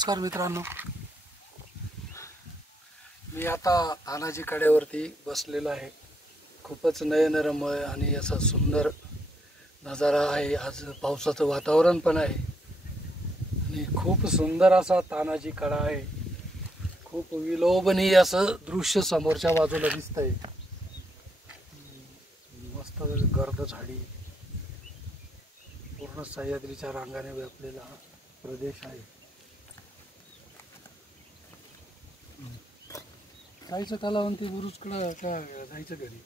नमस्कार मित्रांनो, मी आता तानाजी कड्यावरती बसलेलो आहे। खूपच नयनरम्य आणि असा सुंदर नजारा आहे। आज पावसाचं वातावरण पण आहे आणि खूप सुंदर असा तानाजी कडा आहे। खूप विलोभनीय असं दृश्य समोरच्या बाजूला दिसतंय। मस्त गर्द झाडी, पूर्ण सह्याद्रीच्या रांगाने व्यापलेला प्रदेश आहे। जायचं कलावंती बुरुजकडं काय जायचं घरी।